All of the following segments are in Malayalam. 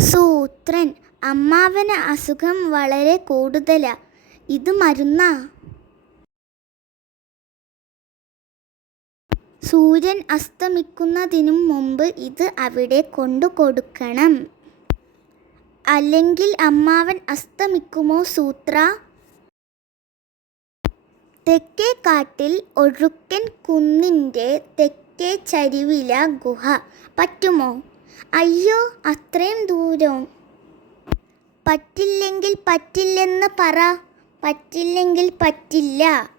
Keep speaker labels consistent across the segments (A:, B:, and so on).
A: സൂത്രൻ അമ്മാവന് അസുഖം വളരെ കൂടുതലാ. ഇത് മരുന്നാ. സൂര്യൻ അസ്തമിക്കുന്നതിനും മുമ്പ് ഇത് അവിടെ കൊണ്ടു കൊടുക്കണം. അല്ലെങ്കിൽ അമ്മാവൻ അസ്തമിക്കുമോ സൂത്ര? തെക്കേ കാട്ടിൽ ഒഴുക്കൻ കുന്നിന്റെ തെക്കേ ചരിവില ഗുഹ. പറ്റുമോ? അയ്യോ അത്രയും ദൂരം. പറ്റില്ലെങ്കിൽ പറ്റില്ലെന്ന് പറ. പറ്റില്ലെങ്കിൽ പറ്റില്ല.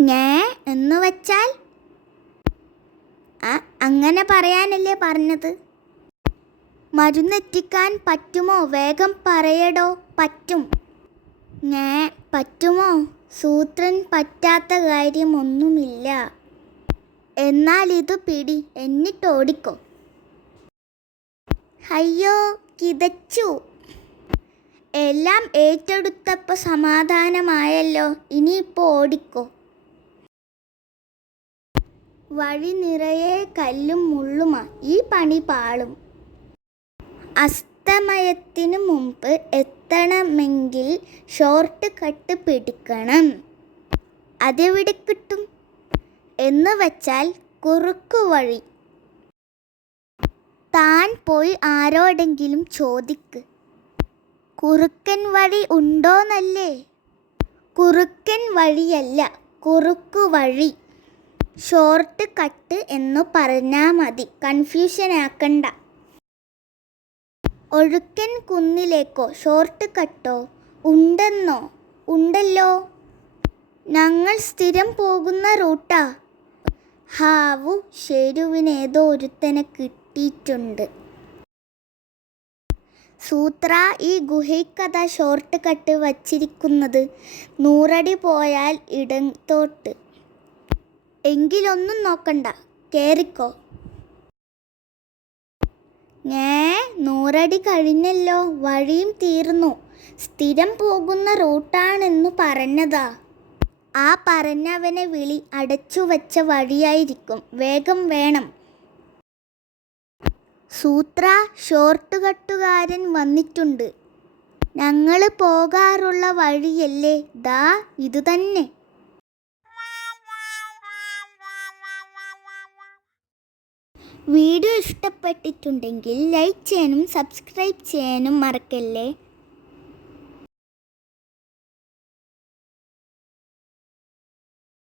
A: ഞേ എന്ന് വച്ചാൽ? അങ്ങനെ പറയാനല്ലേ പറഞ്ഞത്? മരുന്നെത്തിക്കാൻ പറ്റുമോ? വേഗം പറയടോ. പറ്റും. ഞേ പറ്റുമോ? സൂത്രൻ പറ്റാത്ത കാര്യമൊന്നുമില്ല. എന്നാൽ ഇത് പിടി എന്നിട്ടോടിക്കോ അയ്യോ കിതച്ചു. എല്ലാം ഏറ്റെടുത്തപ്പോൾ സമാധാനമായല്ലോ ഇനിയിപ്പോൾ ഓടിക്കോ. വഴി നിറയെ കല്ലും മുള്ളുമാ ഈ പണി പാളും. അസ്തമയത്തിന് മുമ്പ് എത്തണമെങ്കിൽ ഷോർട്ട് കട്ട് പിടിക്കണം. അതെവിടെ കിട്ടും? എന്ന് വെച്ചാൽ കുറുക്കു വഴി. താൻ പോയി ആരോടെങ്കിലും ചോദിക്ക്. കുറുക്കൻ വഴി ഉണ്ടോന്നല്ലേ? കുറുക്കൻ വഴിയല്ല കുറുക്കു വഴി. ഷോർട്ട് കട്ട് എന്ന് പറഞ്ഞാൽ മതി കൺഫ്യൂഷൻ ആക്കണ്ട. ഒഴുക്കൻ കുന്നിലേക്കോ ഷോർട്ട് കട്ടോ ഉണ്ടെന്നോ? ഉണ്ടല്ലോ. ഞങ്ങൾ സ്ഥിരം പോകുന്ന റൂട്ടാ ഹാവു ഷെരുവിനേതോ ഒരുത്തനെ കിട്ടിയിട്ടുണ്ട്. സൂത്ര ഈ ഗുഹയ്ക്കഥ ഷോർട്ട് കട്ട് വച്ചിരിക്കുന്നത്. നൂറടി പോയാൽ ഇടത്തോട്ട് എങ്കിലൊന്നും നോക്കണ്ട. കേറിക്കോ. ഏ നൂറടി കഴിഞ്ഞല്ലോ. വഴിയും തീർന്നു. സ്ഥിരം പോകുന്ന റൂട്ടാണെന്നു പറഞ്ഞതാ. ആ പറഞ്ഞവനെ വിളി അടച്ചു വച്ച വഴിയായിരിക്കും. വേഗം വേണം. സൂത്ര ഷോർട്ട് കട്ടുകാരൻ വന്നിട്ടുണ്ട്. ഞങ്ങൾ പോകാറുള്ള വഴിയല്ലേ? ദാ ഇതുതന്നെ വീഡിയോ ഇഷ്ടപ്പെട്ടിട്ടുണ്ടെങ്കിൽ ലൈക്ക് ചെയ്യാനും സബ്സ്ക്രൈബ് ചെയ്യാനും മറക്കല്ലേ?